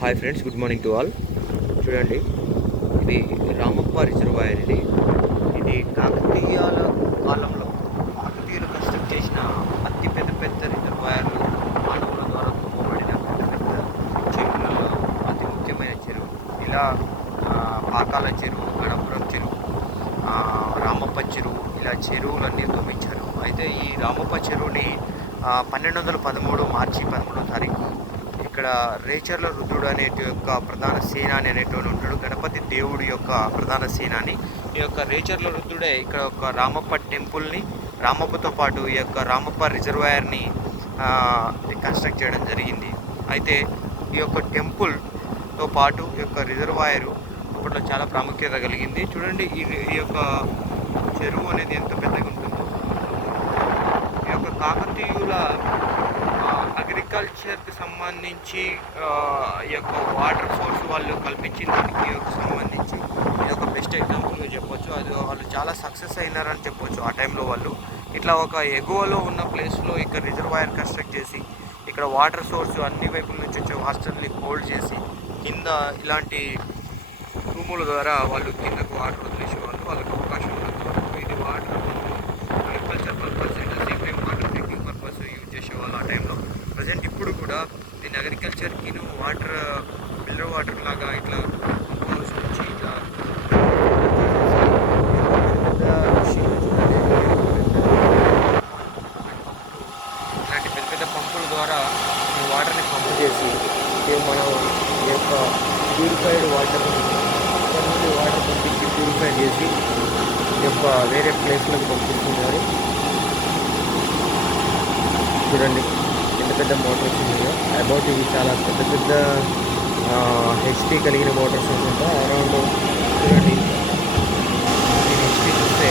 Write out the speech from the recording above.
Hi friends, good morning to all. చూడండి, ఇది Ramappa reservoir. ఇది కాకతీయుల కాలంలో కాకతీయులు కన్స్ట్రక్ట్ చేసిన అతి పెద్ద రిజర్వాయర్లు. మానవుల ద్వారా తవ్వబడిన పెద్ద చెరువులలో అతి ముఖ్యమైన చెరువు. ఇలా పాకాల చెరువు, గణపురం చెరువు, రామప్ప చెరువు, ఇలా చెరువులన్నీ తవ్వించారు. అయితే ఈ రామప్ప చెరువుని 1213 మార్చి 13వ తారీఖు ఇక్కడ రేచర్ల రుద్రుడు అనేటి యొక్క ప్రధాన సేనాని అనేటువంటి ఉంటాడు. గణపతి దేవుడి యొక్క ప్రధాన సేనాని. ఈ యొక్క రేచర్ల రుద్రుడే ఇక్కడ ఒక రామప్ప టెంపుల్ని, రామప్పతో పాటు ఈ యొక్క రామప్ప రిజర్వాయర్ని కన్స్ట్రక్ట్ చేయడం జరిగింది. అయితే ఈ యొక్క టెంపుల్తో పాటు ఈ యొక్క రిజర్వాయరు అప్పట్లో చాలా ప్రాముఖ్యత కలిగింది. చూడండి, ఈ యొక్క చెరువు అనేది ఎంత పెద్దగా ఉంటుందో. ఈ యొక్క కాకతీయుల అగ్రికల్చర్కి సంబంధించి ఈ యొక్క వాటర్ సోర్స్ వాళ్ళు కల్పించిన దానికి సంబంధించి ఇది ఒక బెస్ట్ ఎగ్జాంపుల్గా చెప్పొచ్చు. అది వాళ్ళు చాలా సక్సెస్ అయినారని చెప్పొచ్చు. ఆ టైంలో వాళ్ళు ఇట్లా ఒక ఎగువలో ఉన్న ప్లేస్లో ఇక్కడ రిజర్వాయర్ కన్స్ట్రక్ట్ చేసి ఇక్కడ వాటర్ సోర్స్ అన్ని వైపుల నుంచి వచ్చే వాటర్ని హోల్డ్ చేసి కింద ఇలాంటి రూముల ద్వారా వాళ్ళు కిందకు వాటర్ వదిలేసేవాళ్ళు. వాళ్ళకి అవకాశం ఉన్నంత ఇది water agriculture purpose and same time water drinking purpose use చేసేవాళ్ళు ఆ టైంలో. ప్రజెంట్ ఇప్పుడు కూడా దీన్ని అగ్రికల్చర్కి వాటర్ మినరల్ వాటర్ లాగా ఇట్లా హౌస్ నుంచి ఇట్లా ఇలాంటి పెద్ద పంపుల ద్వారా ఈ వాటర్ని పంపు చేసి మనం ఈ యొక్క ప్యూరిఫైడ్ వాటర్ ఇక్కడ నుండి వాటర్ పంపించి ప్యూరిఫై చేసి ఈ యొక్క వేరే ప్లేస్లకు పంపిస్తున్నారు. చూడండి ఎంత పెద్ద మోటార్స్ ఉన్నాయో. అబౌట్ ఇవి చాలా పెద్ద హెచ్పి కలిగిన మోటార్స్ అనమాట. అరౌండ్ చూడండి, ఈ హెచ్పి చూస్తే